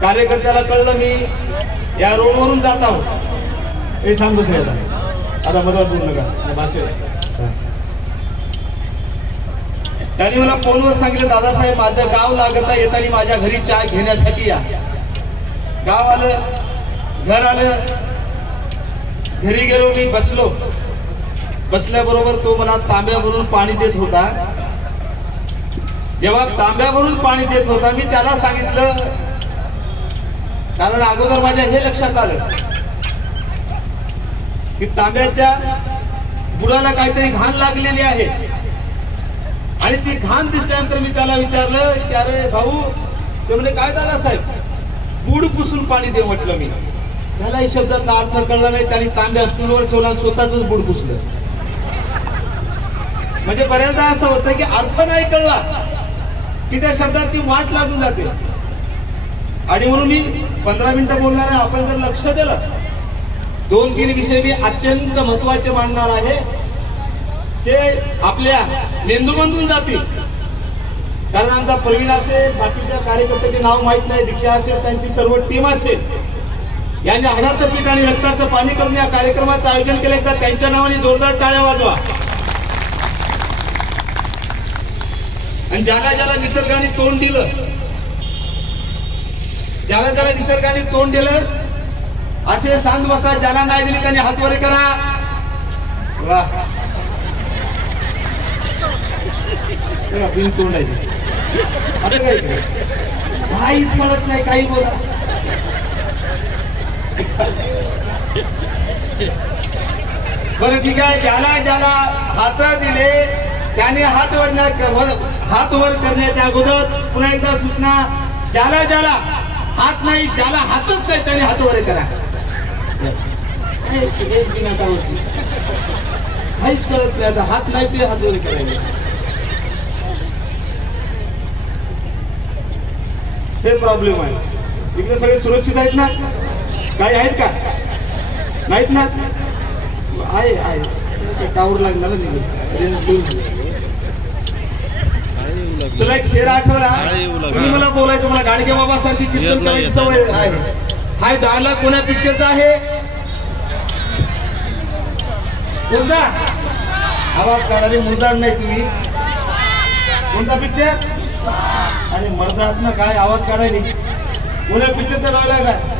कार्यकर्त्याला कळलं मी या रोडवरून जात आहोत. हे शांत बस आता मदत बोलू नका भाषण. त्यांनी मला फोनवर सांगितलं, दादासाहेब माझं गाव लागत आहे, येताना माझ्या घरी चहा घेण्यासाठी या. गाव आलं, घर आलं, घरी गेलो, मी बसलो. बसल्याबरोबर तो मला तांब्यावरून पाणी देत होता. जेव्हा तांब्यावरून पाणी देत होता मी त्याला सांगितलं, कारण अगोदर माझ्या हे लक्षात आलं की तांब्याच्या बुडाला काहीतरी घाण लागलेली आहे. आणि ती घाण दिसल्यानंतर मी त्याला विचारलं की अरे भाऊ, ते म्हणजे काय झालं साहेब, बुड पुसून पाणी दे म्हटलं. मी त्याला या शब्दातला अर्थ कळला नाही. त्याने तांब्या स्टूलवर ठेवला आणि स्वतःच बुड पुसलं. म्हणजे बऱ्याचदा असं होतं की अर्थ नाही कळला की त्या शब्दाची वाट लागून जाते. आणि म्हणून मी 15 मिनिटं बोलणार आहे. आपण जर लक्ष दिलं, 2-3 विषय मी अत्यंत महत्वाचे मानणार आहे. ते आपल्या मेंदूमधून जातील. कारण आमचा प्रवीण असेल, बाकीच्या कार्यकर्त्याचे नाव माहित नाही, दीक्षा असेल, त्यांची सर्व टीम असेल, यांनी हाडाचं पीठ आणि रक्ताचं पाणी करून या कार्यक्रमाचं आयोजन केलं. एकदा त्यांच्या नावाने जोरदार टाळ्या वाजवा. आणि ज्याला ज्याला निसर्गाने तोंड दिलं, ज्याला ज्याला निसर्गाने तोंड दिलं, असे शांत बसा. ज्याला नाही दिली त्यांनी हात वर करा. वा, बिन तोंडायचे आता काय काहीच म्हणत नाही, काही बोला. बरं ठीक आहे. ज्याला ज्याला हात दिले त्याने हात वर करण्याच्या अगोदर पुन्हा एकदा सूचना, ज्याला ज्याला हात नाही, ज्याला हातच नाही त्याने हात वर करा. काहीच कळत नाही. आता हात नाही ते हात वर करायचे. हे प्रॉब्लेम आहे. इकडे सगळे सुरक्षित आहेत ना? काही आहेत का? नाहीत ना? आहे टावर लागणार तुला एक शेर आठवला. तुम्ही मला बोलायचं, मला गाडगे बाबा सारखी कीर्तन करायची सवय आहे. हा डायलॉग कोणा पिक्चरचा आहे? कोणता? आवाज काढायला मुर्दार नाही तुम्ही. कोणता पिक्चर? आणि मर्दात ना काय आवाज काढायला. कोणा पिक्चरचा डायलॉग आहे?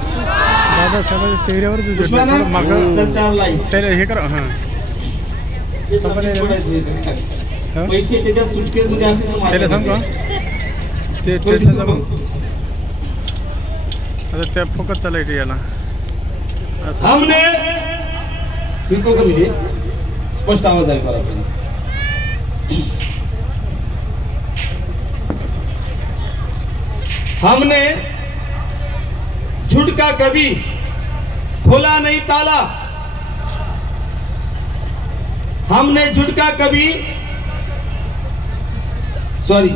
दादासाहेबांच्या चेहऱ्यावर हे करा. पैसे त्याच्यात सुटकेस मध्ये त्याला सांगतो ते आता त्या फोकस चालायचं याला. हमने बिलकुल कमी दे, स्पष्ट आवाज आहे मला. हमने झूठ का कभी खोला नहीं ताला. हमने झूठ का कभी सॉरी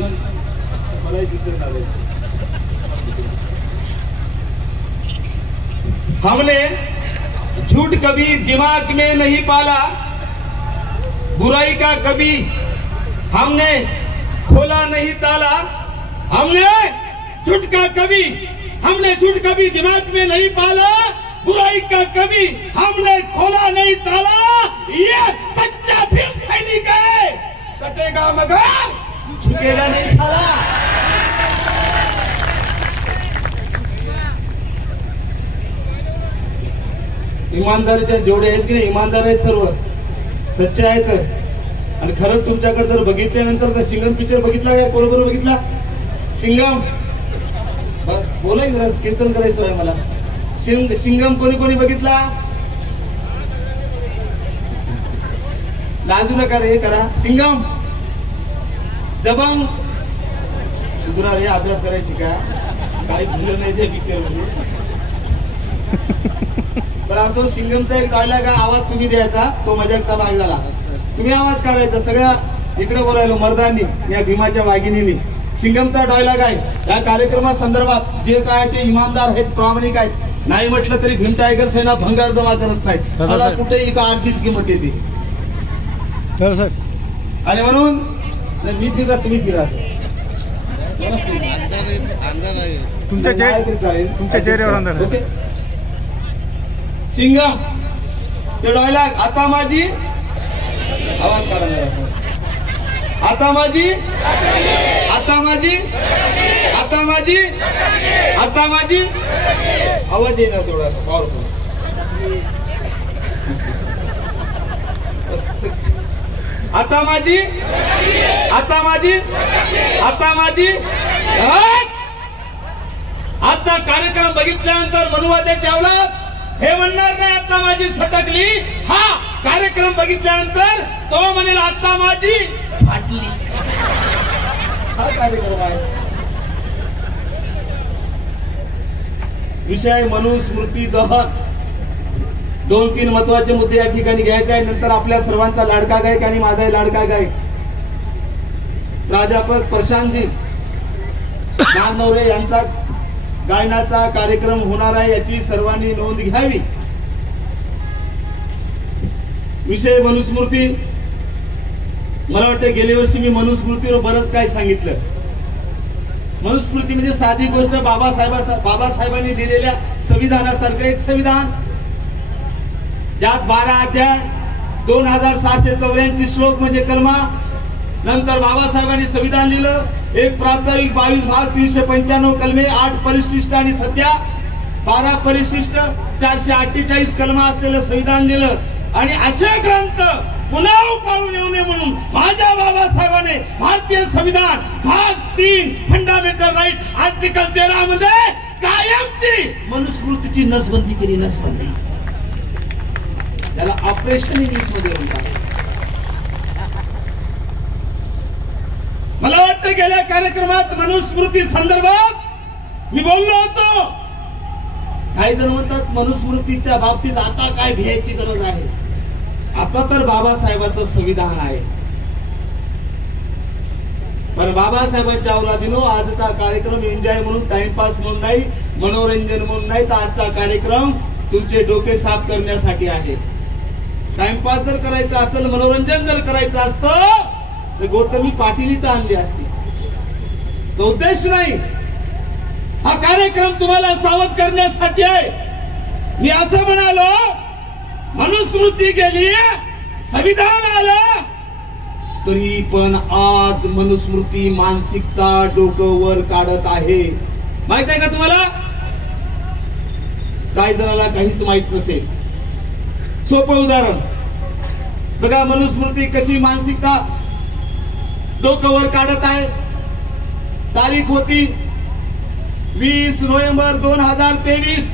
हमने झूठ कभी दिमाग में नहीं पाला. बुराई का कभी हमने खोला नहीं ताला. हमने झूठ कभी दिमाग में नहीं पाला. बुराई का कभी हमने खोला नहीं ताला. ये सच्चा भीम सैनिक है. कटेगा मगर झुकेगा नहीं साला. इमानदारीच्या जेवढे आहेत की नाही, इमानदार आहेत, सर्व सच्चे आहेत. आणि खरंच तुमच्याकडे जर बघितल्यानंतर सिंगम पिक्चर बघितला काय? बरोबर बघितला सिंगम? बोला जरा, कीर्तन करायचं आहे मला. सिंगम कोणी कोणी बघितला? लाजू नका रे, करा. सिंगम, दबंग, सुधरा रे, अभ्यास करायची का? काही भलं नाही त्या पिक्चर मध्ये. तर असो, सिंगमचा एक डायलॉग आहे, आवाज तुम्ही द्यायचा, तो मजाकचा भाग झाला. तुम्ही आवाज काढायचा. सगळ्या इकडे बोलायलो मर्दांनी, या भीमाच्या वाघिनींनी. सिंगमचा डायलॉग आहे. या कार्यक्रमा संदर्भात जे काय ते इमानदार आहेत, प्रामाणिक आहेत. नाही म्हटलं तरी भीम टायगर सेना भंगार जमा करत नाही. त्याला कुठेही का अर्धीच किंमत येते. आणि म्हणून मी फिरा, तुम्ही फिरा. तुमच्या चालेल तुमच्या चेहऱ्यावर अंधार आहे. ओके. सिंगम ते डायलॉग. आता माझी आवाज काढा जरा. आता माझी आता माझी आता माझी आता माझी आवाज येईना थोडासा पॉवरफुल. आता माझी आता माझी आता माझी. आजचा कार्यक्रम बघितल्यानंतर मनुवाद्या चावला हे म्हणणार नाही आता माझी सटकली. हा कार्यक्रम बघितल्यानंतर तो म्हणेल आता माझी फाटली. हा कार्यक्रम आहे. विषय मनुस्मृती दहन. 2-3 महत्वाचे मुद्दे या ठिकाणी घ्यायचे आहे. नंतर आपल्या सर्वांचा लाडका गायक आणि माझाही लाडका गायक प्राध्यापक प्रशांतजी नानवरे यांचा गायनाचा कार्यक्रम होणार आहे, याची सर्वांनी नोंद घ्यावी. विषय मनुस्मृती. मला वाटतं गेल्या वर्षी मी मनुस्मृतीवर बरंच काय सांगितलं. मनुस्मृती म्हणजे साधी गोष्ट बाबासाहेबांनी दिलेल्या संविधानासारखं एक संविधान, ज्यात 12 अध्याय 2684 श्लोक म्हणजे कलमा. नंतर बाबासाहेबांनी संविधान लिहिलं. एक प्रास्ताविक 22 भाग 395 कलमे 8 परिशिष्ट आणि सध्या 12 परिशिष्ट 448 कलमा असलेलं संविधान लिहिलं. आणि असे ग्रंथ पुन्हा उपाळून येऊ नये म्हणून माझ्या बाबासाहेबांनी भारतीय संविधान भाग 3 फंडामेंटल राईट आर्टिकल 13 मध्ये कायमची मनुस्मृतीची नसबंदी केली. नसबंदी त्याला ऑपरेशन इंग्लिश मध्ये म्हणतात. मला वाटतं गेल्या कार्यक्रमात मनुस्मृती संदर्भात मी बोललो होतो. काही जण म्हणतात मनुस्मृतीच्या बाबतीत आता काय भ्यायची गरज आहे. आता तर बाबासाहेबांचं संविधान आहे. पण बाबासाहेबांच्या अवलादीनो आजचा कार्यक्रम एन्जॉय म्हणून, टाइमपास म्हणून नाही, मनोरंजन म्हणून नाही, तर आजचा कार्यक्रम तुमचे डोके साफ करण्यासाठी आहे. टाइमपास जर करायचा असेल, मनोरंजन जर करायचं असतं तर गौतमी पाटील इथं आणली असती. तो उद्देश नाही. हा कार्यक्रम तुम्हाला सावध करण्यासाठी आहे. मी असं म्हणालो, मनुस्मृती गेली, संविधान आलं, तरी पण आज मनुस्मृती मानसिकता डोकं वर काढत आहे. माहित आहे का तुम्हाला? काही जणांना काहीच माहित नसेल. सोपं उदाहरण बघा, मनुस्मृती कशी मानसिकता डोकं वर काढत आहे. तारीख होती 20 नोव्हेंबर 2023.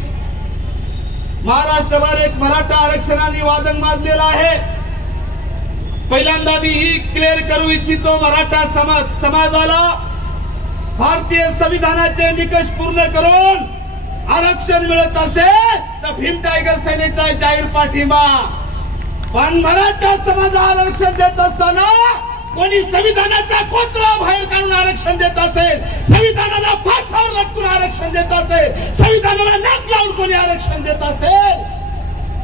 महाराष्ट्रभर एक मराठा आरक्षणाने वादंग माजलेला आहे. पहिल्यांदा मी ही क्लिअर करू इच्छितो, मराठा समाजाला भारतीय संविधानाचे निकष पूर्ण करून आरक्षण मिळत असेल तर भीम टायगर सेनेचा जाहीर पाठिंबा. पण मराठा समाजाला आरक्षण देत असताना कोणी संविधानाचा कोथळा बाहेर काढून आरक्षण देत असेल, संविधानाला फासावर लटकून आरक्षण देत असेल, संविधानाला नाक लावून कोणी आरक्षण देत असेल,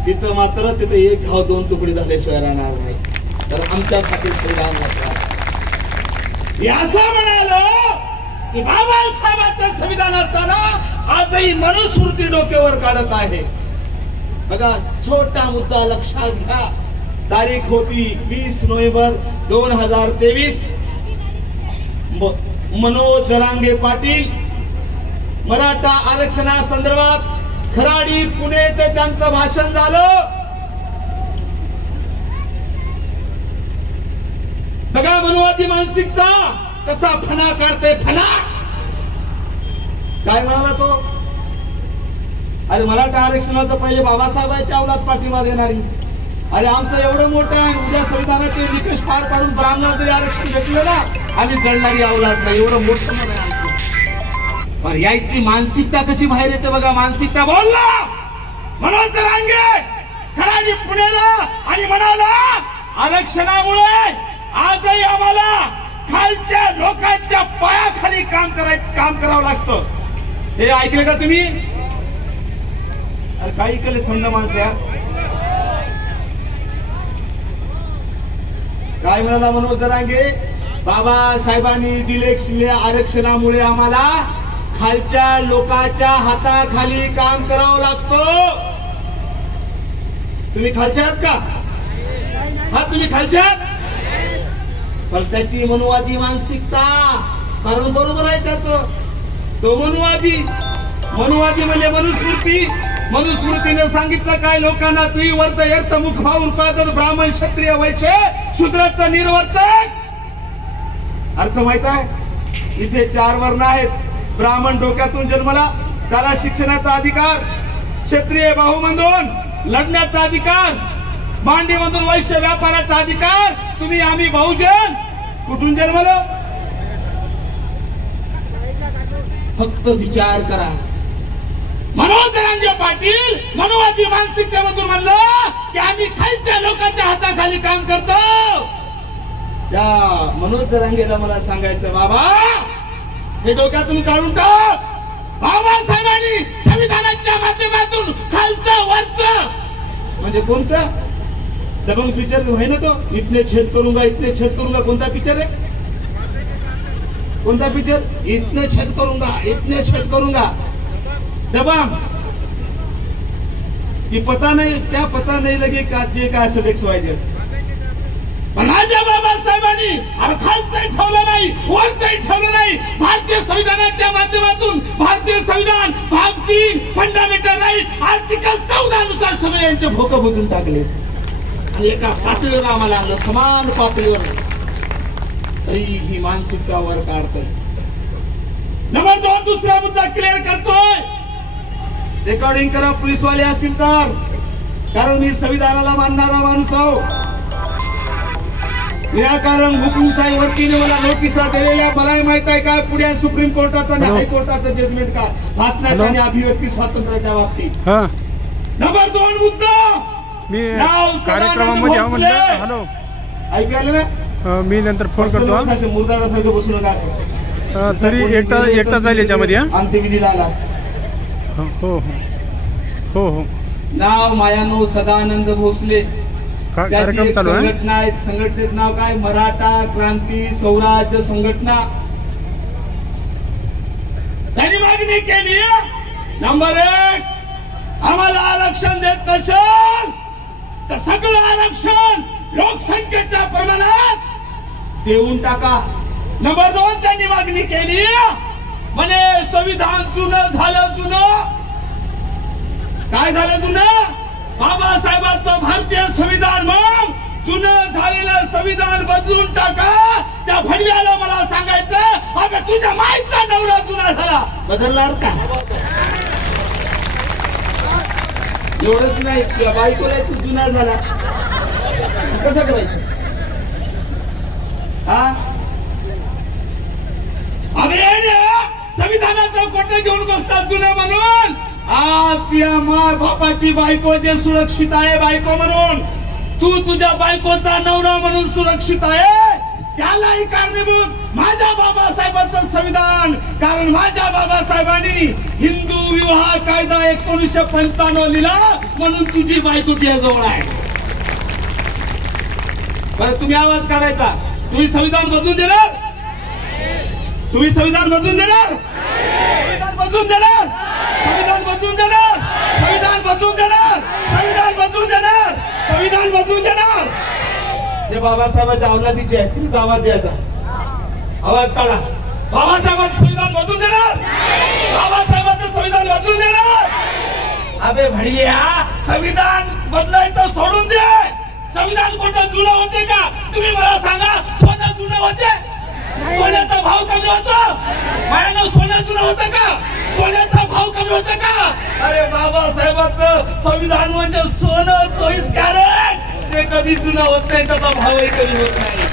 तिथं मात्र तिथे एक घाव दोन तुकडे झाल्याशिवाय राहणार नाही. तर आमच्यासाठी संविधान असं म्हणालो की बाबासाहेबांचं संविधान असताना आजही मनुस्मृती डोक्यावर काढत आहे. बघा, छोटा मुद्दा लक्षात घ्या. तारीख होती 20 नोव्हेंबर 2023. मनोज जरांगे पाटील मराठा आरक्षणा संदर्भात खराडी पुणे येथे त्यांचं भाषण झालं. बघा, मनुवादी मानसिकता कसा फणा काढते. फणा काय म्हणाला तो? अरे मराठा आरक्षणाला पहिले बाबासाहेबांच्या अवलाद पाठिंबा देणारी. अरे आमचं एवढं मोठं आहे, उद्या संविधानाचे निकष पार पाडून ब्राह्मणाला तरी आरक्षण भेटलं ना, आम्ही जळणारी अवलाद नाही. एवढं मोठं मन आहे आमचं. पण याची मानसिकता कशी बाहेर येते बघा. मानसिकता बोलला मनोज जरांगे खराडी पुण्याला आणि म्हणाला आरक्षणामुळे आजही आम्हाला खालच्या लोकांच्या पायाखाली काम करावं लागतं. हे ऐकलं का तुम्ही? अरे काही केले थंड माणसं यार. काय म्हणाला मनोज जरांगे? बाबासाहेबांनी दिलेल्या आरक्षणामुळे आम्हाला खालच्या लोकांच्या हाताखाली काम करावं लागतं. तुम्ही खालच्या आहात का? हा, तुम्ही खालच्या आहात. पण त्याची मनुवादी मानसिकता, कारण बरोबर आहे त्याचं. तो मनुवादी म्हणजे मनुस्मृती. मनुस्मृतीने सांगितलं काय लोकांना, तुही वर्त यर्थ मुख भाव उत्पादन ब्राह्मण क्षत्रिय वैश्य शूद्राचं निर्वर्तक. अर्थ माहित आहे? इथे 4 वर्ण आहेत. ब्राह्मण डोक्यातून जन्मला, त्याला शिक्षणाचा अधिकार. क्षत्रिय बाहुमंदून लढण्याचा अधिकार. मांडीमधून वैश्य व्यापाराचा अधिकार. तुम्ही आम्ही बहुजन कुठून जन्मलो? फक्त विचार करा. मनोज जरांगे पाटील मनुवादी मानसिकतेमधून म्हणलं की आम्ही खालच्या लोकांच्या हाताखाली काम करतो. त्या मनोज जरांगेला मला सांगायचं, बाबा हे डोक्यातून काढून टाक. बाबासाहेबांनी संविधानाच्या माध्यमातून खालचं वरचं म्हणजे कोणतं दबंग पिक्चर आहे ना तो, इतने छेद करूंगा इतने छेद करूंगा. कोणता पिक्चर आहे? कोणता पिक्चर? इतने छेद करूंगा इतने छेद करूंगा. दबंग की पता नाही, क्या पता नाही लगे का जे काय असेल XYZ. पण माझ्या बाबासाहेबांनी खालचंही ठेवलं नाही वरचंही ठेवलं नाही. भारतीय संविधानाच्या माध्यमातून भारतीय संविधान भाग 3 फंडामेंटल राईट आर्टिकल 14 नुसार सगळे यांचे भोकं बुजून टाकले आणि एका पातळीवर आम्हाला आणलं, समान पातळीवर. तरी ही मानसिकता वर काढतोय. नंबर 2 दुसरा मुद्दा क्लिअर करतोय. रेकॉर्डिंग करा पोलीसवाले असतील तर, कारण मी संविधानाला मानणारा माणूस आहो. विनाकारण हुकुमशाही वतीने मला नोटिसा दिलेल्या मलाही माहित आहे काय पुढे सुप्रीम कोर्टाचं आणि हायकोर्टाचं जजमेंट का भाषणाच्या आणि अभिव्यक्ती स्वातंत्र्याच्या बाबतीत. नंबर 2 मुद्दा मी कार्यक्रमामध्ये हॅलो ऐकायला ना, मी नंतर फोन करतो. मुर्दाडासारखं बसू नका असं. तरी एक तास जाईल याच्यामध्ये. अंत्यविधीला आला. हो हो हो हो. नाव मायानो सदानंद भोसले. कार्यक्रम चालू आहे. संघटना आहे. संघटनेचं नाव काय? मराठा क्रांती स्वराज्य संघटना. त्यांनी मागणी केली, नंबर 1 आम्हाला आरक्षण देत नसेल तर सगळं आरक्षण लोकसंख्येच्या प्रमाणात देऊन टाका. नंबर 2 त्यांनी मागणी केली, म्हणे संविधान जुनं झालं. जुनं काय झालं? जुनं बाबासाहेबांचं भारतीय संविधान. मग जुनं झालेलं संविधान बदलून टाका. त्या भडव्याला मला सांगायचं, अबे तुझ्या माईचा नवरा जुना झाला, बदलणार का? एवढंच नाही, तुझ्या बायकोला तू जुना झाला, कसं करायचं? हा, अबे संविधानाचं कोटे घेऊन बसतात जुनं म्हणून. आज तुझ्या माय बापाची बायको जे सुरक्षित आहे बायको म्हणून, तू तुझ्या बायकोचा नवरा म्हणून सुरक्षित आहे, त्यालाही कारणीभूत माझ्या बाबासाहेबांचं संविधान. कारण माझ्या बाबासाहेबांनी हिंदू विवाह कायदा 1995 लिहिला म्हणून तुझी बायको तुझ्याजवळ आहे. बरं, तुम्ही आवाज काढायचा. तुम्ही संविधान बदलून देणार? तुम्ही संविधान बदलून देणार? संविधान बदलून देणार? संविधान बदलून देणार? संविधान बदलून देणार? संविधान बदलून देणार? संविधान बदलून देणार? जे बाबासाहेबांच्या अवलादीचे आहेत तिथे आवाज द्यायचा. आवाज काढा. बाबासाहेबांचं संविधान बदलून देणार? बाबासाहेबांचं संविधान बदलून देणार? अबे भडव्या, संविधान बदलायचं सोडून दे. संविधान कोणतं जुनं होते का? तुम्ही मला सांगा. सोनं जुनं होते? सोन्याचा भाव कमी होतो? मायानं सोनं जुनं होतं का? सोन्याचा भाव कमी होता का? अरे बाबासाहेबांचं संविधान म्हणजे सोनं 24 कॅरेट. ते कधी जुनं होत नाही, त्याचा भावही कमी होत नाही.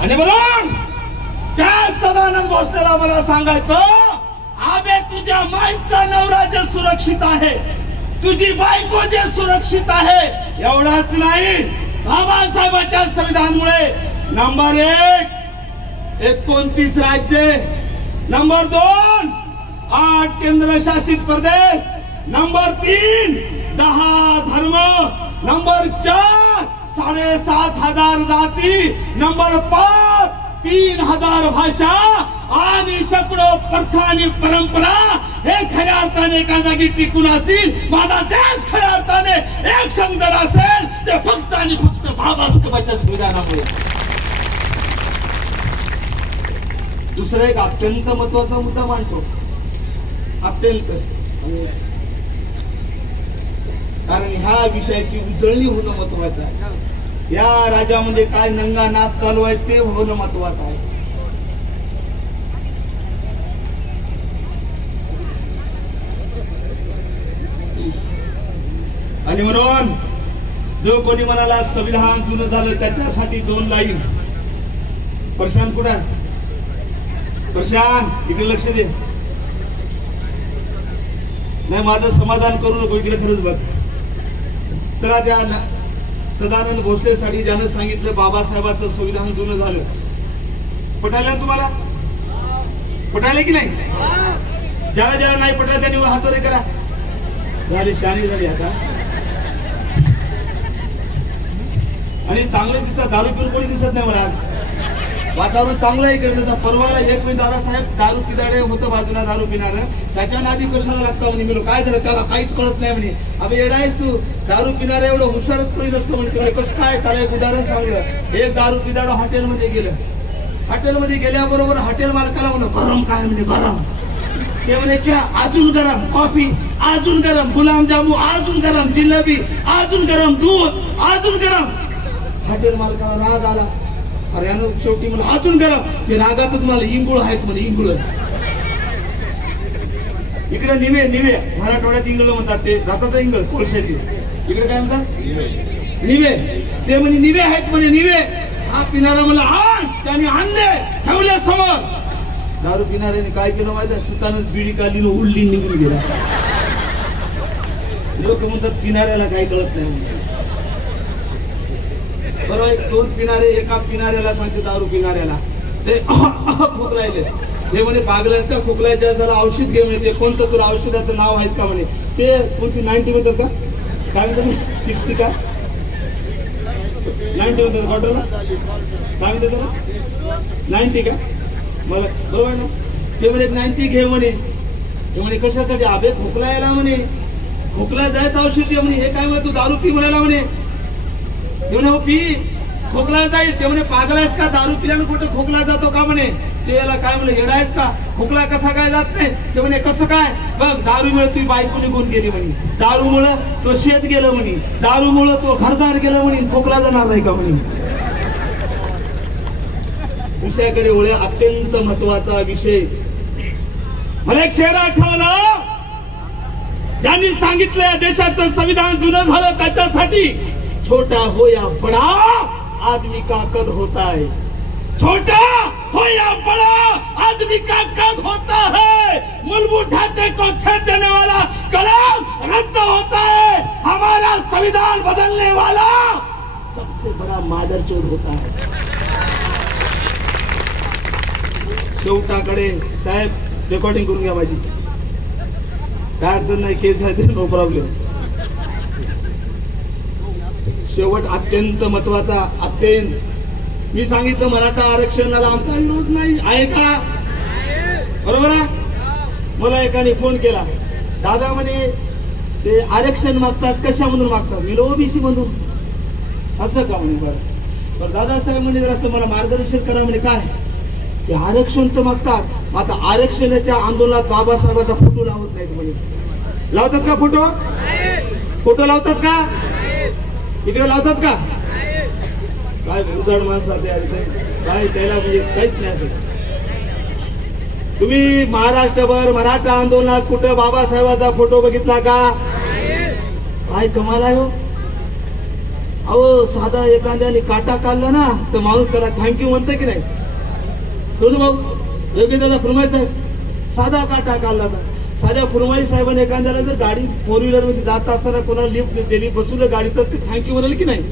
आणि म्हणून त्या सदानंद भोसलेला मला सांगायचं, आबे तुझ्या माईचा नवरा जे सुरक्षित आहे, तुझी बायको जे सुरक्षित आहे, एवढाच नाही बाबासाहेबांच्या संविधानामुळे नंबर 1 29 राज्ये, नंबर 2 8 केंद्रशासित प्रदेश, नंबर 3 10 धर्म, नंबर 4 7,500 जाती, नंबर 5 3000 भाषा आणि शेकडो प्रथा आणि परंपरा हे खऱ्या अर्थाने एका जागी टिकून असतील. माझा देश खऱ्या अर्थाने एक संघ जर असेल ते फक्त आणि फक्त बाबासाहेबांच्या संविधानामुळे. दुसरा एक अत्यंत महत्वाचा मुद्दा मांडतो, अत्यंत, कारण ह्या विषयाची उजळणी होणं महत्वाचं आहे. या राज्यामध्ये काय नंगा नाच चालू आहे ते होणं महत्वाचं आहे. आणि म्हणून जो कोणी म्हणाला संविधान जुनं झालं त्याच्यासाठी 2 लाईन. प्रशांत कुठं? प्रशांत इकडे लक्ष दे. नाही माझं समाधान करू नको, इकडे खरंच बघ. तर त्या सदानंद भोसलेसाठी ज्यानं सांगितलं बाबासाहेबांचं संविधान जुनं झालं, पटायला तुम्हाला? पटायला की नाही? ज्याला ज्याला नाही पटलं त्यांनी हातोरे करा. झाली शाणी झाली आता. आणि चांगले दिसतात, दारू पिऊन कोणी दिसत नाही मला. वातावरण चांगलं आहे इकडे. त्याचा परवाला एक वेळ दादासाहेब दारू पिणारे होतं बाजूला दारू पिणार, त्याच्या नादी कशाला लागतं म्हणे. मी काय झालं त्याला काहीच कळत नाही म्हणे. अबे येडा आहेस तू, दारू पिणारे एवढं हुशारच कोणी नसतं म्हणे. कसं काय? त्याला एक उदाहरण सांगलं. एक दारू पिणारं हॉटेलमध्ये गेलं. हॉटेलमध्ये गेल्याबरोबर हॉटेल मालकाला म्हणलं गरम काय म्हणे, गरम. ते म्हणे चहा अजून गरम, कॉफी अजून गरम, गुलाबजामू अजून गरम, जिलेबी अजून गरम, दूध अजून गरम. हॉटेल मालकाला राग आला. अरे शेवटी म्हणून अजून गरम. ते रागातच मला इंगुळ आहेत म्हणे, इंगुळ. इकडे निवे, निवे मराठवाड्यात इंगळ म्हणतात, ते राहतात इंगळ कोळशाची. इकडे काय म्हणतात? निवे. ते म्हणे निवे आहेत म्हणे, निवे. हा पिणारा मला आण, त्याने आणले ठेवल्या समोर. दारू पिणाऱ्याने काय केलं माहिती? सुतानच बिडी काढली, उडली, निघून गेला. लोक म्हणतात पिणाऱ्याला काही कळत नाही. बरोबर, 2 पिणारे एका पिणाऱ्याला सांगते दारू पिणाऱ्याला, ते खोकलायले. ते म्हणे पागलायस का, खोकलायच्या जरा औषध घे म्हणे. ते कोणतं तुला औषधाचं नाव आहेत का म्हणे. ते कोणती 90 म्हणतात का, काय म्हणतात 60 का 90 म्हणतात बॉटलला, काय म्हणतात त्याला 90 का मला बरोबर ना. ते म्हणे 90 घे म्हणे. ते म्हणे कशासाठी? अबे खोकलायला म्हणे, खोकला जायचं औषध घे म्हणे. हे काय म्हणे, तू दारू पी म्हणायला म्हणे. ते म्हणे हो पी, खोकला जाईल. ते म्हणे पागलायस का, दारू पिल्यानं कुठे खोकला जातो का म्हणे. ते याला काय म्हणे येडायस का, खोकला कसा काय जात नाही. ते म्हणे कसं काय? बघ दारूमुळे तुझी बायको निघून गेली म्हणे, दारूमुळे तो शेत गेलं म्हणे, दारूमुळे तो घरदार गेलं म्हणे, खोकला जाणार नाही का म्हणे. विषयाकडे ओळ्या अत्यंत महत्वाचा विषय. मला एक शेर आठवलं, ज्यांनी सांगितलं या देशाचं संविधान जुनं झालं त्याच्यासाठी. छोटा हो या बड़ा आदमी का कद होता है, छोटा हो या बड़ा आदमी का कद होता है. मूलभूत ढांचे को छेद देने वाला कलम रद्द होता है. हमारा संविधान बदलने वाला सबसे बड़ा मादरचोद होता है. शेवटाकडे साहेब रेकॉर्डिंग करून घ्या माझी, काय अडचण नाही, केस झाले नो प्रॉब्लेम. शेवट अत्यंत महत्वाचा, अत्यंत. मी सांगितलं मराठा आरक्षणाला आमचा विरोध नाही आहे का, बरोबर आहे. मला एकाने फोन केला, दादा म्हणे ते आरक्षण मागतात, कशामधून मागतात? मी ओबीसी मधून. असं का म्हणे. बरं दादासाहेब म्हणे जर असं मला मार्गदर्शन करा म्हणे. काय ते आरक्षण तर मागतात, आता आरक्षणाच्या आंदोलनात बाबासाहेबांचा फोटो लावत नाहीत म्हणे. लावतात का फोटो? फोटो लावतात का? इकडे लावतात का? काय उदाड माणसात काय त्याला म्हणजे काहीच नाही. असं तुम्ही महाराष्ट्रभर मराठा आंदोलनात कुठं बाबासाहेबांचा फोटो बघितला का? काय कमाल आहे हो. अहो साधा एखाद्याने काटा काढला ना तर माणूस त्याला थँक्यू म्हणतं की नाही. भाऊ योगेंद्र फुरमाई साहेब साधा काटा काढला तर साध्या फुरमाई साहेबांनी एखाद्याला जर गाडी 4 व्हीलर मध्ये जात असताना कोणाला लिफ्ट दिली, बसवलं गाडी, तर ते थँक्यू म्हणाल की नाही.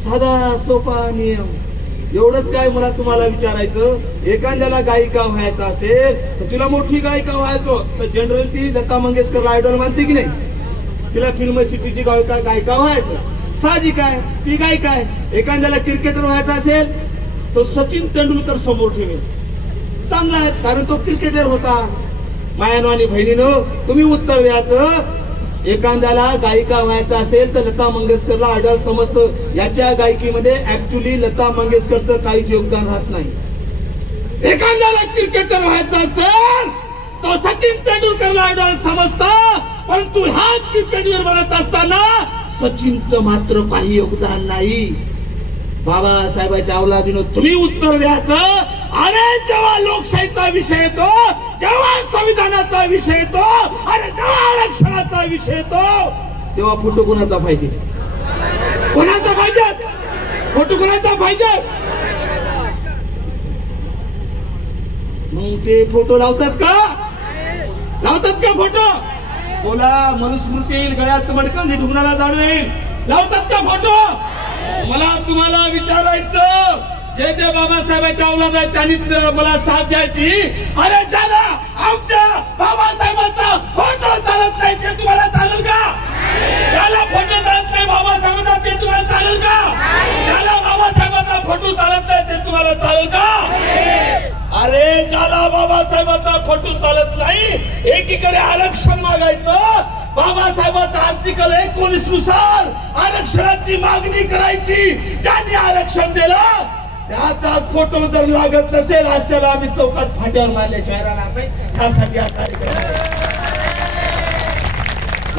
साधा सोपा नियम. एवढंच काय मला तुम्हाला विचारायचं, एखाद्याला गायिका व्हायचं असेल तर तिला मोठी गायिका व्हायचं तर जनरल ती लता मंगेशकर आयडॉल मानते की नाही. तिला फिल्म सिटीची गायिका व्हायचं साहजिक आहे, ती गायिका आहे. एखाद्याला क्रिकेटर व्हायचं असेल तो सचिन तेंडुलकर समोर ठेवेल. चांगला आहे, कारण तो क्रिकेटर होता. मायानो आणि बहिणीनो, तुम्ही उत्तर द्यायचं. एखाद्याला गायिका व्हायचं असेल तर लता मंगेशकरला आढळ समजतं. याच्या गायकीमध्ये ऍक्च्युली लता मंगेशकरचं काहीच योगदान राहत नाही. एखाद्याला क्रिकेटर व्हायचं असेल तो सचिन तेंडुलकरला आढळ समजतं. परंतु ह्या क्रिकेटवर बनत असताना सचिनचं मात्र काही योगदान नाही. बाबासाहेबांच्या अवलादीनं तुम्ही उत्तर द्यायचं. अरे जेव्हा लोकशाहीचा विषय येतो, जेव्हा संविधानाचा विषय येतो, अरे जेव्हा आरक्षणाचा विषय येतो, तेव्हा फोटो कोणाचा पाहिजे? कोणाचा पाहिजे? फोटो कोणाचा पाहिजे? मग ते फोटो लावतात का? लावतात का फोटो? बोला, मनुस्मृती येईल, गळ्यात मडकं, ढुंगणाला जाणू येईल. लावतात का फोटो? मला तुम्हाला विचारायचं, जे जे बाबासाहेबांच्या औलाद आहेत त्यांनी मला साथ द्यायची. अरे ज्याला आमच्या बाबासाहेबांचा फोटो चालत नाही ते तुम्हाला चालेल का? त्याला फोटो चालत नाही बाबासाहेबांचा ते तुम्हाला चालेल का? त्याला बाबासाहेबांचा फोटो चालत नाही ते तुम्हाला चालेल का? अरे ज्याला बाबासाहेबांचा फोटो चालत नाही, एकीकडे आरक्षण मागायचं, बाबासाहेबांचा आर्टिकल 19 नुसार आरक्षणाची मागणी करायची. ज्यांनी आरक्षण दिलं त्याचा फोटो जर लागत नसेल, आजच्याला आम्ही चौकात फाट्यावर मारल्याशिवाय राहणार नाही. त्यासाठी हा कार्यक्रम.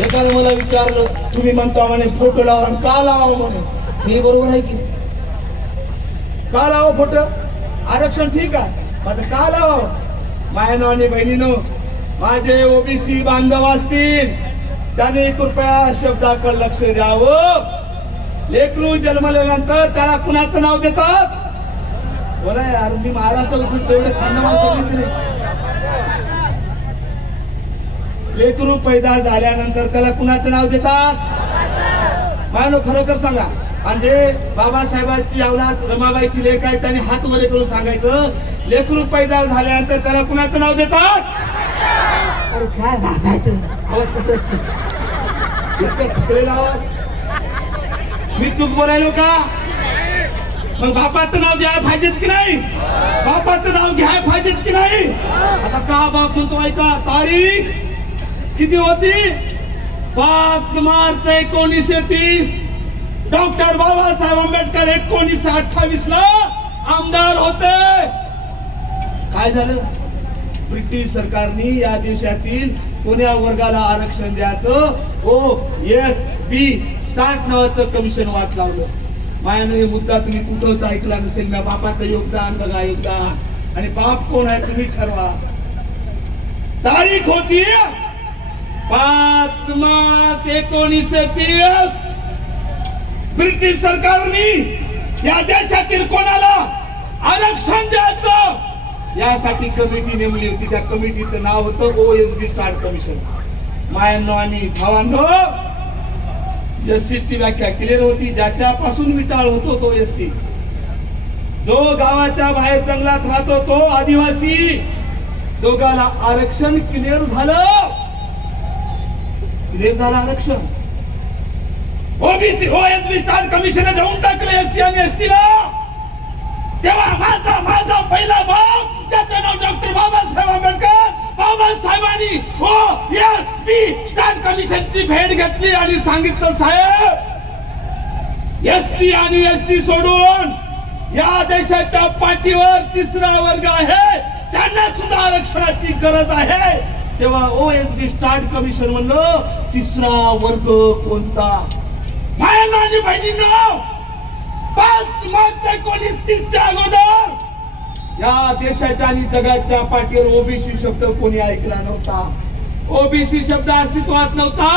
एकाने मला विचारलं, तुम्ही म्हणता म्हणे फोटो लावा, का लावा म्हणे. हे बरोबर आहे की? का लावा फोटो? आरक्षण ठीक आहे, आता का लावा? मायानो आणि बहिणीनो, माझे ओबीसी बांधव असतील त्याने कृपया शब्दाकडे लक्ष द्यावं. लेकरू जन्मल्यानंतर त्याला कुणाचं नाव देतात? बोला यार, मी महाराष्ट्र तेवढे खांदामा सांगितले. लेकरू पैदा झाल्यानंतर त्याला कुणाचं नाव देतात? मायानो खरोखर सांगा. म्हणजे बाबासाहेबांची औलाद रमाबाईची लेक आहे, त्यांनी हात वर करून सांगायचं, लेकरू पैदा झाल्यानंतर त्याला कुणाचं नाव देतात? अरे काय बाबाचं आवाज कसं इतकं थकलेला आवाज. मी चूक बोलायलो का? मग बापाचं नाव घ्याय पाहिजेत की नाही? बापाचं नाव घ्याय पाहिजेत की नाही? आता का बाप म्हणतो ऐका. तारीख किती होती? 5 मार्च 1930. डॉक्टर बाबासाहेब आंबेडकर 1928 ला आमदार होते. काय झालं? ब्रिटिश सरकारने या देशातील कोण्या वर्गाला आरक्षण द्यायचं, OSB स्टार्ट नावाचं कमिशन वाट लावलं. मायाने हे मुद्दा तुम्ही कुठंच ऐकला नसेल. ना बापाचं योगदान बघा, योगदान. आणि बाप कोण आहे तुम्ही ठरवा. तारीख होती 5 मार्च 1930. ब्रिटिश सरकारने या देशातील कोणाला आरक्षण द्यायचं यासाठी कमिटी नेमली होती. त्या कमिटीचं नाव होतं OSB स्टार्ट कमिशन. मायांनो आणि भावांनो, एससी ची व्याख्या क्लिअर होती. ज्याच्यापासून विटाळ होतो तो एससी. जो गावाच्या बाहेर जंगलात राहतो तो आदिवासी. दोघाला आरक्षण क्लिअर झालं. क्लिअर झालं आरक्षण. ओबीसी OSB स्टार्ट कमिशन देऊन टाकलं एससी आणि एसटी ला. तेव्हा माझा पहिला बाप, त्याचं नाव डॉक्टर बाबासाहेब आंबेडकर, बाबासाहेबांनी OSB स्टार्ट कमिशनची भेट घेतली आणि सांगितलं, साहेब एससी आणि एसटी सोडून या देशाच्या पाठीवर 3रा वर्ग आहे, त्यांना सुद्धा आरक्षणाची गरज आहे. तेव्हा OSB स्टार्ट कमिशन म्हणलं 3रा वर्ग कोणता? मायानो आणि बहिणींनो, 5 मार्च 1930 च्या अगोदर या देशाच्या आणि जगाच्या पाठीवर ओबीसी शब्द कोणी ऐकला नव्हता. ओबीसी शब्द अस्तित्वात नव्हता.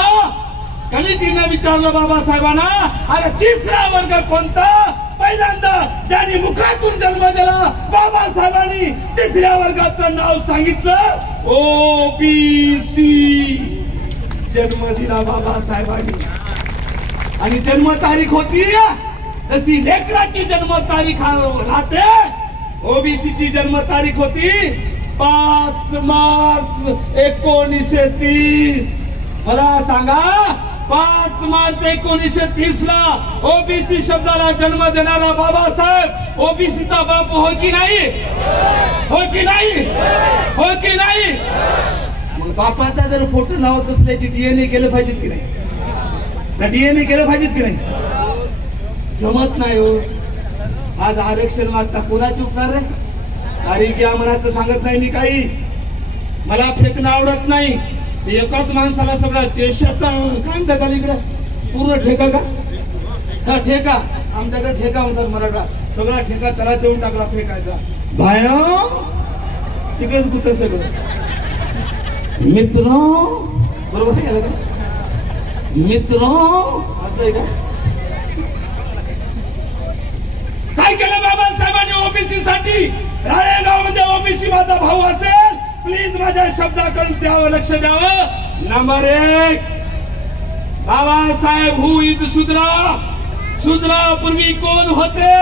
कमिटीने विचारलं बाबासाहेबांना, अरे 3रा वर्ग कोणता? पहिल्यांदा ज्यांनी मुखातून जन्म दिला बाबासाहेबांनी 3ऱ्या वर्गाचं नाव सांगितलं, ओबीसी. जन्म दिला बाबासाहेबांनी आणि जन्म तारीख होती तशी लेकराची जन्म तारीख राहते. ओबीसी ची जन्म तारीख होती 5 मार्च 1930. मला सांगा, 5 मार्च 1930 ला ओबीसी शब्दाला जन्म देणारा बाबासाहेब ओबीसीचा बाप हो की नाही? हो की नाही? हो की नाही? मग बापाचा जर फोटो नाव असल्याची डीएनए केलं पाहिजेत की नाही? डीएनए केलं पाहिजेत की नाही? जमत नाही हो. आज आरक्षण मागता कोणाचे उपकार रे? अरे क्या मनात सांगत नाही मी काही. मला फेकणं आवडत नाही. एकाच माणसाला सगळ्या देशाचा काय म्हणतात इकडे पूर्ण ठेका का? हा ठेका. आमच्याकडे ठेका म्हणतात मराठा. सगळा ठेका त्याला देऊन टाकला फेकायचा. भाया तिकडेच गुत सगळं. मित्र बरोबर आहे का? मित्र असं आहे का? काय केलं बाबासाहेबांनी ओबीसी साठी? राळेगाव मध्ये ओबीसी माझा भाऊ असेल, प्लीज माझ्या शब्दाकडे द्यावं, लक्ष द्यावं. नंबर 1 बाबासाहेब हू इज शूद्र. शूद्रापूर्वी कोण होते?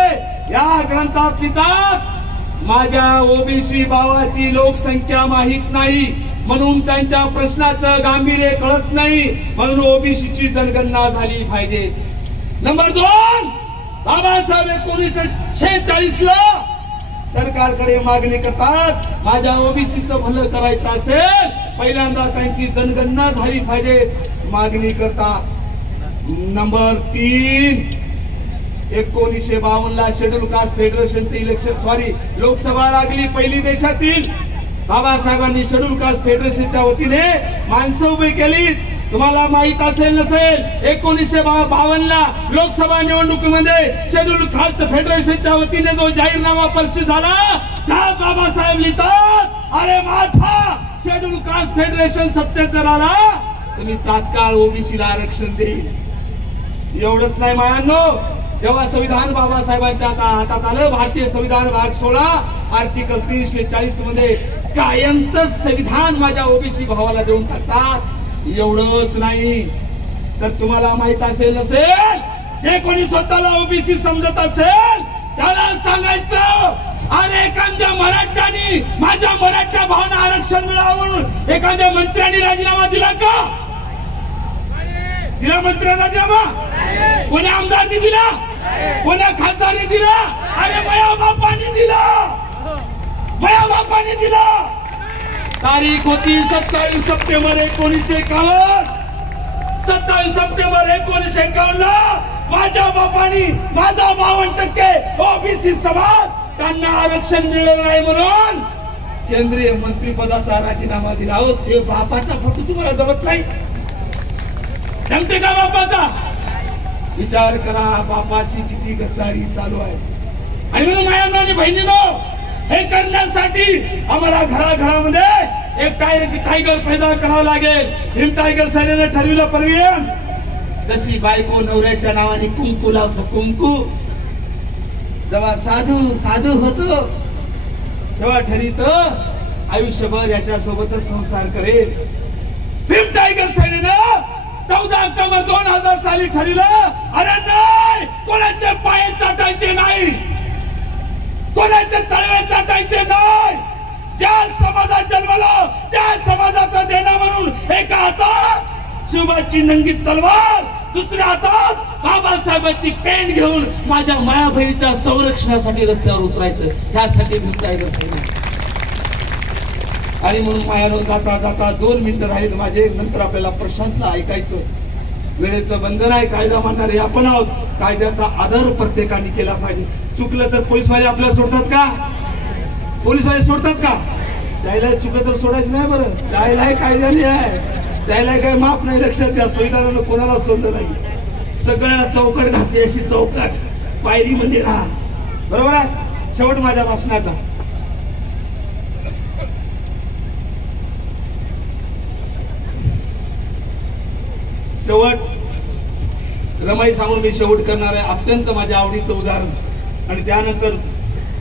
या ग्रंथात लिहितात माझ्या ओबीसी भावाची लोकसंख्या माहित नाही म्हणून त्यांच्या प्रश्नाचं गांभीर्य कळत नाही म्हणून ओबीसीची जनगणना झाली पाहिजे. नंबर 2 बाबासाहेब 1946 ला सरकारकडे मागणी करतात माझ्या ओबीसीचं भलं करायचं असेल पहिल्यांदा त्यांची जनगणना झाली पाहिजे मागणी करतात. नंबर 3 1952 ला शेड्यूल कास्ट फेडरेशनचे इलेक्शन लोकसभा लागली पहिली देशातील. बाबासाहेबांनी शेड्यूल कास्ट फेडरेशनच्या वतीने माणसं उभी केली. तुम्हाला माहित असेल नसेल 1952 ला लोकसभा निवडणुकीमध्ये शेड्यूल कास्ट फेडरेशनच्या वतीने जो जाहीरनामा प्रसिद्ध झाला त्यात बाबासाहेब लिहितात अरे माझा शेड्यूल कास्ट फेडरेशन सत्तेत जर आला तुम्ही तात्काळ ओबीसीला आरक्षण देईल. एवढंच नाही मायांनो, जेव्हा संविधान बाबासाहेबांच्या हातात आलं भारतीय संविधान भाग 16 आर्टिकल 340 मध्ये कायमचं संविधान माझ्या ओबीसी भावाला देऊन टाकतात. एवढंच नाही तर तुम्हाला माहित असेल नसेल जे कोणी स्वतःला ओबीसी समजत असेल त्याला सांगायचं अरे एखाद्या मराठ्याने माझ्या मराठा भावांना आरक्षण मिळावं एखाद्या मंत्र्यांनी राजीनामा दिला का? दिला मंत्र्यांनी राजीनामा? कोणी आमदारांनी दिला? कोण्या खासदारांनी दिला? अरे माझ्या बापाने दिला. माझ्या बापाने दिला. तारीख होती 27 सप्टेंबर 1951. 27 सप्टेंबर 1951 ला माझ्या बापानी माझा 52% ओबीसी समाज त्यांना आरक्षण मिळालं नाही म्हणून केंद्रीय मंत्रिपदाचा राजीनामा दिला. हो ते बापाचा फोटो तुम्हाला जमत नाही? जमते का बापाचा? विचार करा बापाशी किती गद्दारी चालू आहे. आणि म्हणून माझ्या आणि बहिणीनो हे करण्यासाठी आम्हाला घराघरामध्ये एक टायगर पैदा करावं लागेल. हिम टायगर सैन्याने ठरविलं परवीन जशी बायको नवऱ्याच्या नावाने कुंकू लावतो कुंकू जेव्हा साधू होतो तेव्हा ठरित आयुष्यभर याच्या सोबतच संसार करेल. भीम टायगर सैन्याने 14 ऑक्टोबर 2000 साली ठरविलं अरे नाही कोणाचे पाय चाटायचे नाही, कोणाचे तळवे चाटायचे नाही. ज्या समाजात जन्मलो त्या समाजाचा देणा म्हणून एका हातात शिवबाची नंगी तलवार दुसऱ्या हातात बाबासाहेबांची पेन घेऊन माझ्या माया बहिणीच्या संरक्षणासाठी रस्त्यावर उतरायचं. त्यासाठी मी टायगर सैन्य. आणि म्हणून मायानो जाता जाता 2 मिनिटं राहील माझे नंतर आपल्याला प्रशांतला ऐकायचं. वेळेचं बंधन आहे, कायदा मानणारे आपण आहोत. कायद्याचा आदर प्रत्येकाने केला पाहिजे. चुकलं तर पोलीसवाले आपल्याला सोडतात का? पोलीसवाले सोडतात का? त्याला चुकलं तर सोडायचं नाही. बरं त्याला कायद्याने आहे, त्याला काय माफ नाही. लक्षात द्या संविधानानं कोणाला सोडलं नाही. सगळ्या चौकट घातली अशी चौकट पायरी मध्ये राहा. बरोबर आहे. शेवट माझ्या भाषणाचा शेवट रमाई सांगून मी शेवट करणार आहे. अत्यंत माझ्या आवडीचं उदाहरण आणि त्यानंतर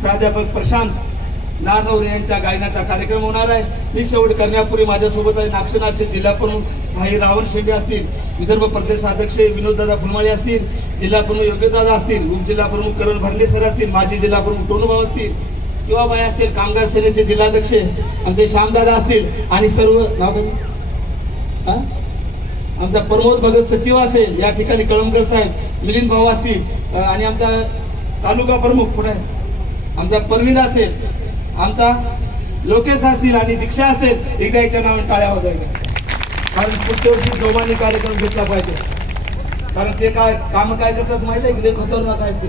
प्राध्यापक प्रशांत नारनवरे यांच्या गायनाचा कार्यक्रम होणार आहे. मी शेवट करण्यापूर्वी माझ्यासोबत आहे नागशनाचे जिल्हा प्रमुख भाई रावण शेंडे असतील, विदर्भ प्रदेशाध्यक्ष विनोददादा फुलमाळी असतील, जिल्हा प्रमुख योग्यदादा असतील, उपजिल्हा प्रमुख करण भरणे सर असतील, माजी जिल्हा प्रमुख टोनूभाऊ असतील, शिवाबाई असतील, कामगार सेनेचे जिल्हाध्यक्ष आमचे श्यामदादा असतील आणि सर्व नाव आमचा प्रमोद भगत सचिव असेल, या ठिकाणी कळमकर साहेब, मिलिंद भाऊ असतील, आणि आमचा तालुका प्रमुख कुठे आहे आमचा परवीन असेल, आमचा लोकेश असतील आणि दीक्षा असेल, एकदा याच्या नावाने टाळ्या वाजवायच्या. कारण पुढच्या वर्षी जोमाने कार्यक्रम घेतला पाहिजे. कारण ते काय काम काय करतात माहिती आहे, खतरनाक आहेत ते.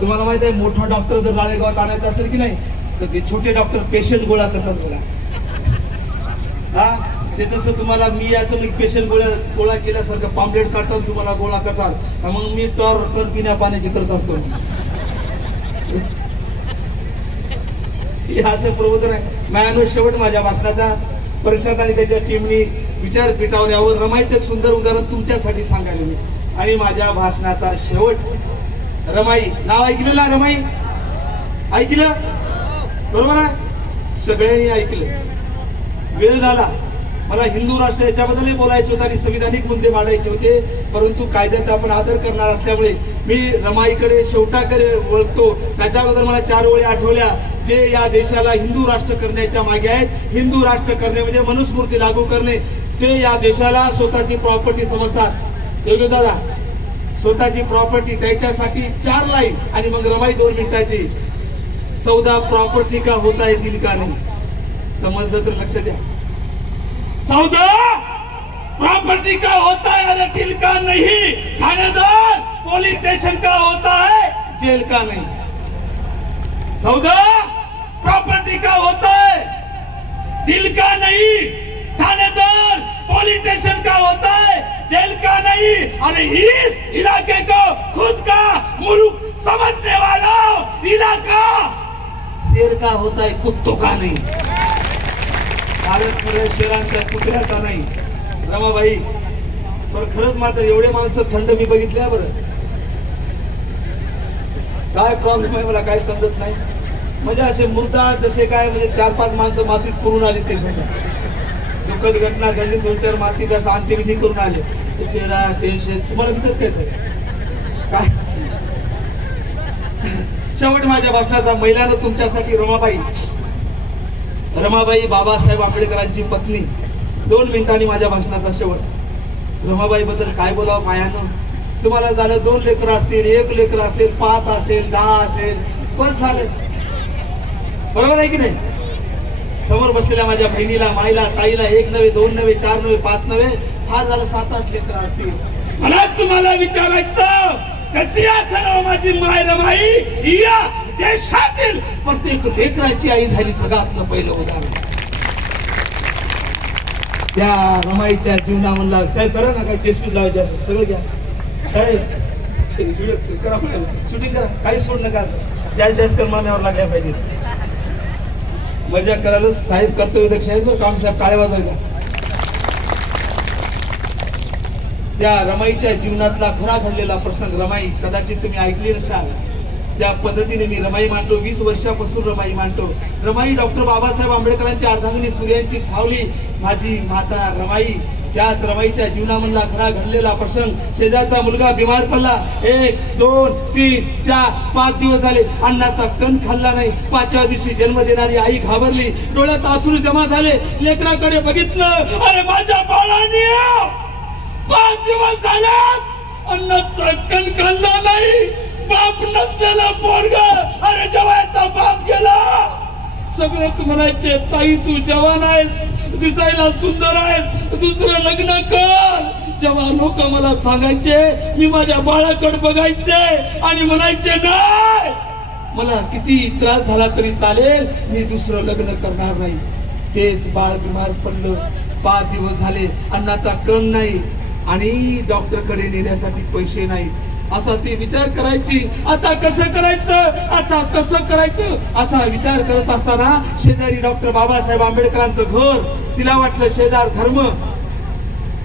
तुम्हाला माहित आहे, मोठा डॉक्टर जर राळेगावात आणायचा असेल की नाही, तर ते छोटे डॉक्टर पेशंट गोळा करतात बघा. हा, ते तसं तुम्हाला मी याचं मी पेशंट गोळा केल्यासारखं पाम्पलेट काढतात, तुम्हाला गोळा करतात. मग मी टॉर पिण्या पाण्याची करत असतो. हे असं प्रबोधन आहे. माझ्या शेवट माझ्या भाषणाचा परिषद आणि त्याच्या टीमनी विचारपीठावर यावर रमाईचं एक सुंदर उदाहरण तुमच्यासाठी सांगायला मी. आणि माझ्या भाषणाचा शेवट, रमाई नाव ऐकलं ना? रमाई ऐकलं बरोबर आहे, सगळ्यांनी ऐकलं. वेळ झाला, मला हिंदू राष्ट्र याच्याबद्दलही बोलायचं होतं आणि संविधानिक मुद्दे मांडायचे होते, परंतु कायद्याचा आपण आदर करणार असल्यामुळे मी रमाईकडे शेवटाकडे वळतो. त्याच्याबद्दल मला 4 ओळी आठवल्या, जे या देशाला हिंदू राष्ट्र करण्याच्या मागे आहेत. हिंदू राष्ट्र करणे म्हणजे मनुस्मृती लागू करणे. ते या देशाला स्वतःची प्रॉपर्टी समजतात. योग्य दादा, स्वतःची प्रॉपर्टी, त्याच्यासाठी 4 लाईन आणि मग रमाई 2 मिनिटाची. सौदा प्रॉपर्टी का होता है दिल का नहीं. समजलं तर लक्ष द्या. सौदा प्रॉपर्टी का होता है अरे दिल का नहीं. थानेदार पुलिस स्टेशन का होता है जेल का नहीं. सौदा प्रॉपर्टी का होता है दिल का नहीं. थानेदार पुलिस स्टेशन का होता है जेल का नहीं. अरे इस इलाके को खुद का मुल्क समझने वाला इलाका शेर का होता है कुत्तों का नहीं. भारत खरं शेरांचा कुत्र्याचा नाही. रमाबाई, पण खरंच मात्र एवढे माणसं थंड मी बघितल्या. बरं काय प्रॉब्लेम आहे मला काय समजत नाही. म्हणजे असे मुर्दा जसे काय, म्हणजे 4-5 माणसं मातीत पुरून आली ते समजा. दुःखद घटना घडली, 2-4 मातीत असं अंत्यविधी करून आले. चेहरा टेन्शन तुम्हाला किती काय सगळं काय. शेवट माझ्या भाषणाचा महिलानं तुमच्यासाठी रमाबाई बाबासाहेब आंबेडकरांची पत्नी. 2 मिनिटांनी माझ्या भाषणाचा शेवट. रमाबाई बद्दल काय बोलावं मायानं. तुम्हाला झालं 2 लेकरं असतील, 1 लेकर असेल, 5 असेल, 10 असेल, बस झालं. बरोबर आहे की नाही. समोर बसलेल्या माझ्या बहिणीला, माईला, ताईला 1 नव्हे, 2 नव्हे, 4 नव्हे, 5 नव्हे, फार झालं 7-8 लेकरं असतील. मला तुम्हाला विचारायचं, कशी असेल माझी माय रमाई. या देशातील प्रत्येक लेकराची आई झाली जगातलं पहिलं उदाहरण. त्या रमाईच्या जीवनामधला साहेब करा ना, काही टेस्पीज लावायचे असेल सगळं घ्या साहेब, करा, शूटिंग करा, काही सोड नका. जास्त मान्यावर लागल्या पाहिजे. मजा करायला साहेब कर्तव्य दक्ष आहेत. काम साहेब टाळे वाजवायचा. त्या रमाईच्या जीवनातला खरा घडलेला प्रसंग. रमाई कदाचित तुम्ही ऐकली नसाल. ज्या पद्धतीने मी रमाई मांडतो, 20 वर्षापासून रमाई मांडतो. रमाई डॉक्टर बाबासाहेब आंबेडकरांची अर्धांगिनी, सूर्यांची सावली, माझी माता रमाई. त्यात रमाईच्या जीवनामधला खरा घडलेला प्रसंग. शेजारचा मुलगा बिमार पडला. 1, 2, 3, 4, 5 दिवस झाले अन्नाचा कण खाल्ला नाही. 5व्या दिवशी जन्म देणारी आई घाबरली. डोळ्यात अश्रू जमा झाले. लेकराकडे बघितलं, अरे माझ्या बाळाने 5 दिवस झाल्यात अन्नाचा कण खाल्ला नाही. बाप नसलेला पोरगा, अरे जवायचा बाप गेला. सगळेच म्हणायचे, ताई तू जवान आहेस, दिसायला सुंदर आहेस, दुसरं लग्न कर. जेव्हा लोक मला सांगायचे, मी माझ्या बाळाकडे बघायचे आणि म्हणायचे नाही, मला किती त्रास झाला तरी चालेल, मी दुसरं लग्न करणार नाही. तेच बाळ बिमार पडलं. 5 दिवस झाले, अन्नाचा कण नाही आणि डॉक्टरकडे नेण्यासाठी पैसे नाही. असा ती विचार करायची, आता कसं करायचं, आता कसं करायचं असा विचार करत असताना शेजारी डॉक्टर बाबासाहेब आंबेडकरांचं घर. तिला वाटलं शेजार धर्म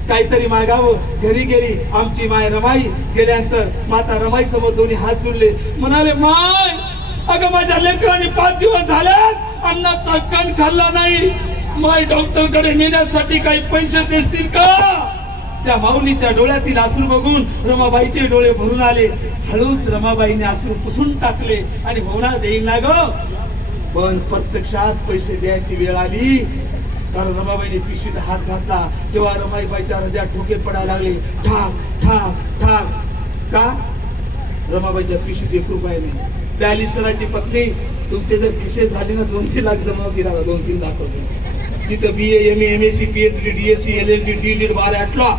काहीतरी मागावं. घरी गेली. आमची माय रमाई. गेल्यानंतर माता रमाई समोर दोन्ही हात जोडले. म्हणाले, माय अगं माझ्या लेकरांनी 5 दिवस झाल्यात अन्नाचा कण खाल्ला नाही. माय डॉक्टरकडे नेण्यासाठी काही पैसे देतील का. त्या माऊलीच्या डोळ्यातील अश्रू बघून रमाबाईचे डोळे भरून आले. हळूच रमाबाईने अश्रू पुसून टाकले आणि होणार देईल ना ग. पण प्रत्यक्षात पैसे द्यायची वेळ आली. कारण रमाबाईने पिशवीत हात घातला तेव्हा रमाबाईच्या हृदयात ठोके पडायला लागले, ठाक ठाक ठाक. का? रमाबाईच्या पिशवीत 1 रुपया नाही. बॅरिस्टराची पत्नी, तुमचे जर खिशे झाले ना 2-3 लाख जमा होती, 2-3 लाख रुपये. तिथं BA MA MSc PhD DSc LLB D.Litt बार ॲटला.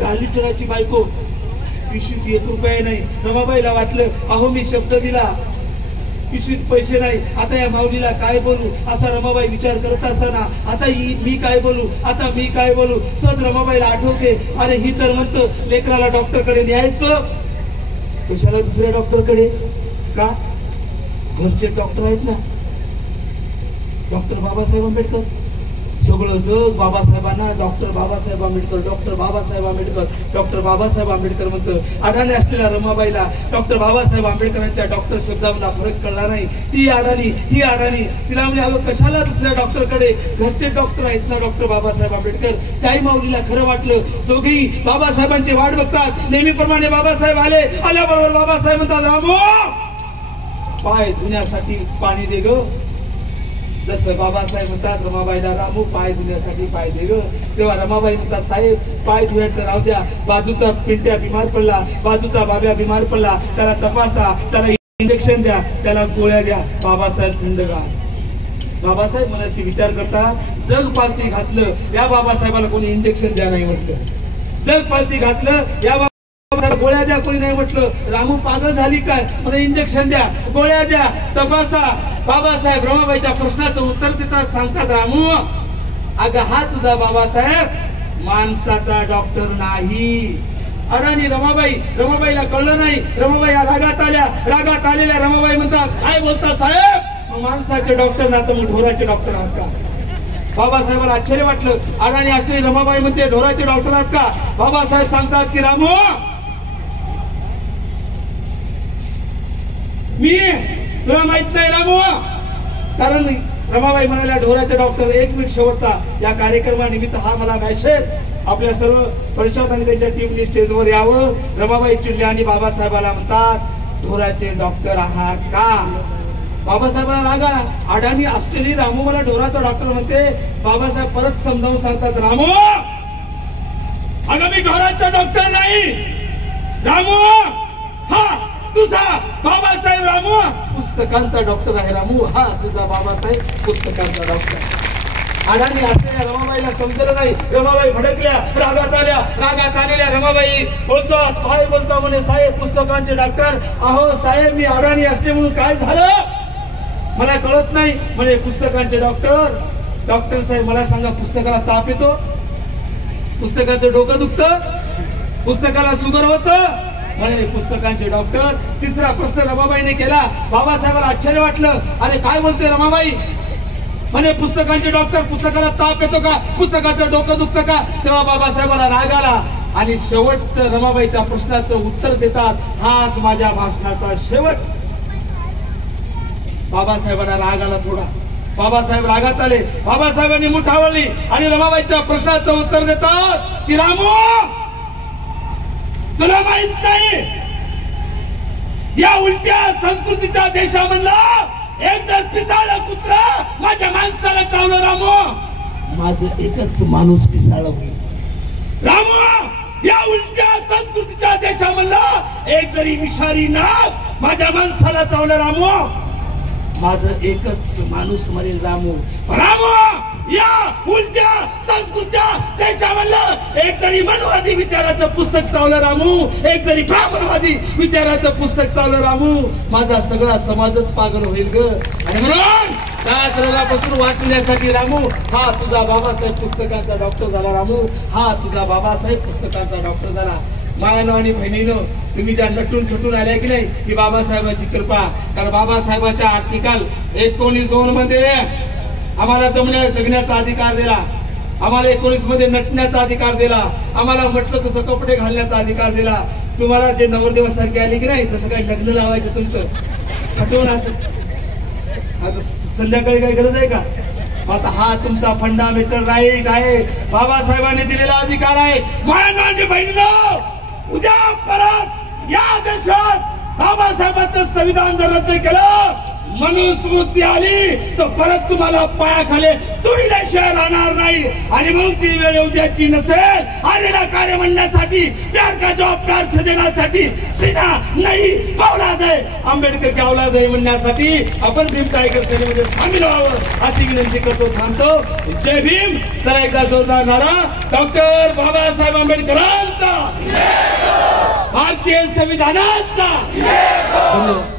बॅरिस्टराची बायको, पिशवीत 1 रुपया नाही. रमाबाईला वाटलं अहो मी शब्द दिला, पिशवीत पैसे नाही, आता या माऊलीला काय बोलू, असा रमाबाई विचार करत असताना आता मी काय बोलू, आता मी काय बोलू. सहज रमाबाईला आठवते, अरे ही तर म्हणतो लेकराला डॉक्टरकडे न्यायचं, कशाला दुसऱ्या डॉक्टरकडे? का? घरचे डॉक्टर आहेत ना, डॉक्टर बाबासाहेब आंबेडकर. सगळं जग बाबासाहेबांना doctor Babasaheb Ambedkar, doctor Babasaheb Ambedkar, doctor Babasaheb Ambedkar म्हणतं. अडाणी असलेल्या रमाबाईला डॉक्टर बाबासाहेब आंबेडकरांच्या डॉक्टर शब्दामधला फरक कळला नाही. ती अडाणी, ही अडाणी. तिला म्हणजे अगं कशाला दुसऱ्या डॉक्टरकडे, घरचे डॉक्टर आहेत ना डॉक्टर बाबासाहेब आंबेडकर. त्याही माऊलीला खरं वाटलं. दोघेही बाबासाहेबांची वाट बघतात. नेहमीप्रमाणे बाबासाहेब आले. आल्याबरोबर बाबासाहेब म्हणतात, रामो पाय धुण्यासाठी पाणी दे ग. जसं बाबासाहेब म्हणतात रमाबाईला, रामू पाय धुण्यासाठी पाय दे ग. तेव्हा रमाबाई म्हणतात, साहेब पाय धुवायचं राहू द्या, बाजूचा पिंट्या बिमार पडला, बाजूचा बाब्या बिमार पडला, त्याला तपासा, त्याला इंजेक्शन द्या, त्याला गोळ्या द्या. बाबासाहेब थंडगार. बाबासाहेब मनाशी विचार करतात, जग पालती घातलं या बाबासाहेबाला कोणी इंजेक्शन द्या नाही म्हटलं. जग पालती घातलं या गोळ्या द्या कोणी नाही म्हटलं. रामू पागल झाली काय, मला इंजेक्शन द्या, गोळ्या द्या, तपासा. बाबासाहेब रमाबाईच्या प्रश्नाचं उत्तर देतात, सांगतात, रामू अगं हा तुझा बाबासाहेब माणसाचा डॉक्टर नाही. अडाणी रमाबाईला कळलं नाही. रमाबाई रागात आल्या. रागात आलेल्या रमाबाई म्हणतात, काय बोलता साहेब, माणसाचे डॉक्टर ना तर मग ढोराचे डॉक्टर आहात का? बाबासाहेबाला आश्चर्य वाटलं. अडाणी असलेली रमाबाई म्हणते, ढोराचे डॉक्टर आहात का? बाबासाहेब सांगतात की रामू मी तुला माहित नाही रामू. कारण रमाबाई म्हणाल्या, ढोराचे डॉक्टर. 1 मिनिट शेवटचा या कार्यक्रमानिमित्त हा मला मेसेज आपल्या सर्व परिषद आणि त्यांच्या टीमने स्टेजवर यावं. रमाबाई चिडल्या आणि बाबासाहेबाला म्हणतात, ढोराचे डॉक्टर आहात का? बाबासाहेबांना राग आला. अडाणी असलेली रामू मला ढोराचा डॉक्टर म्हणते. बाबासाहेब परत समजावून सांगतात, रामू अगं मी ढोराचा डॉक्टर नाही. रामू हा तुझा बाबासाहेब रामू पुस्तकांचा डॉक्टर आहे. रामू हा तुझा बाबासाहेब पुस्तकांचा डॉक्टर. अडाणी असलेल्या रमाबाईला समजलं नाही. रमाबाई भडकल्या, रागात आल्या. रागात आलेल्या रमाबाई बोलतात, काय बोलता म्हणे साहेब पुस्तकांचे डॉक्टर. अहो साहेब मी अडाणी असते म्हणून काय झालं मला कळत नाही म्हणे. पुस्तकांचे डॉक्टर. डॉक्टर साहेब मला सांगा, पुस्तकाला ताप येतो, पुस्तकाचं डोकं दुखतं, पुस्तकाला शुगर होतं म्हणे. पुस्तकांचे डॉक्टर. तिसरा प्रश्न रमाबाईने केला. बाबासाहेबाला आश्चर्य वाटलं, अरे काय बोलते रमाबाई म्हणे, पुस्तकांचे डॉक्टर, पुस्तकाला ताप येतो का, पुस्तकाचं डोकं दुखतं का? तेव्हा बाबासाहेबाला राग आला आणि शेवटचं रमाबाईच्या प्रश्नाचं उत्तर देतात, हाच माझ्या भाषणाचा शेवट. बाबासाहेबांना राग आला थोडा. बाबासाहेब रागात आले. बाबासाहेबांनी मुठ आवळली आणि रमाबाईच्या प्रश्नाचं उत्तर देतात की रामू तुला माहित नाही, या उलट्या संस्कृतीच्या देशामधला एक जर पिसाळा कुत्रा माझ्या माणसाला चावलं रामू, माझं एकच माणूस पिसाळ होईल. रामू या उलट्या संस्कृतीच्या देशामधला एक जरी विषारी नाग माझ्या माणसाला चावलं रामू, माझं एकच माणूस मरेल रामू. रामू या उलट्या संस्कृतीच्या देशामधलं एक जरी मनवादी विचाराचं पुस्तक चावलं रामू, एक जरी ब्राह्मणवादी विचाराचं पुस्तक चावलं रामू, माझा सगळा समाजच पागल होईल ग. आणि म्हणून त्याच रोगापासून वाचण्यासाठी रामू हा तुझा बाबासाहेब पुस्तकांचा डॉक्टर झाला. रामू हा तुझा बाबासाहेब पुस्तकांचा डॉक्टर झाला. मायानो आणि बहिणीनं तुम्ही ज्या नटून थटून आल्या की नाही, ही बाबासाहेबांची कृपा. कारण बाबासाहेबांच्या आर्टिकल 19-2 मध्ये आम्हाला जगण्याचा अधिकार दिला, आम्हाला 19 मध्ये नटण्याचा अधिकार दिला, आम्हाला म्हटलं तसं कपडे घालण्याचा अधिकार दिला. तुम्हाला जे नवरदेवासारखे आले की नाही तसं काही लग्न लावायचं तुमचं हटवून असं. आता संध्याकाळी काही गरज आहे का? आता हा तुमचा फंडामेंटल राईट आहे, बाबासाहेबांनी दिलेला अधिकार आहे. मायानो बहिणीनो, उद्या परत या देशात बाबासाहेबांचं संविधान जर रद्द केलं, मनुस्मृती आली तर परत तुम्हाला पायाखाली तुडील्याशिवाय राहणार नाही. आणि म्हणून ती वेळ उद्याची नसेल आलेला कार्य म्हणण्यासाठी प्यार का जॉब प्यार से देण्यासाठी सीना नाही औलाद आहे आंबेडकर की औलाद आहे म्हणण्यासाठी आपण भीम टायगर सेनेमध्ये सामील व्हावं अशी विनंती करतो. थांबतो. जय भीम. तर एकदा जोरदार नारा डॉक्टर बाबासाहेब आंबेडकरांचा, भारतीय संविधानाचा. धन्यवाद.